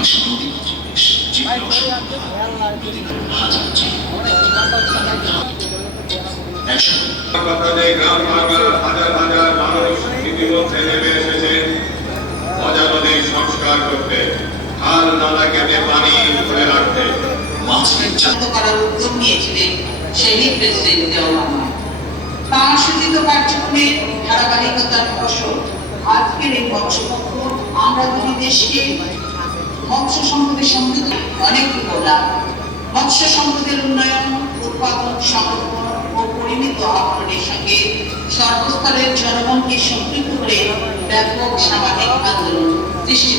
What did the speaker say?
বাংলাদেশ নদীমাতৃক দেশ, জীবন অসংখ্য নদী হাজার গ্রাম বাংলার হাজার হাজার মানুষ ইতিমধ্যে নেমে এসেছেন মজা নদীর সংস্কার করতে, খাল নালা কেটে পানি ধরে রাখতে। মাছের চালু করার উদ্যোগ নিয়েছিলেন শহীদ প্রেসিডেন্ট জিয়াউর রহমান। তাঁর সূচিত কার্যক্রমের ধারাবাহিকতার ফসল আজকের এই মৎস্যপক্ষ আমরা দুই দেশকে মৎস্য সম্পদের সমৃদ্ধি অনেক লাভ। মৎস্য সম্পদের উন্নয়ন, উৎপাদন, সংরক্ষণ ও পরিমিত আহরণের সঙ্গে সর্বস্তরের জনগণকে সম্পৃক্ত করে ব্যাপক সামাজিক আন্দোলন সৃষ্টি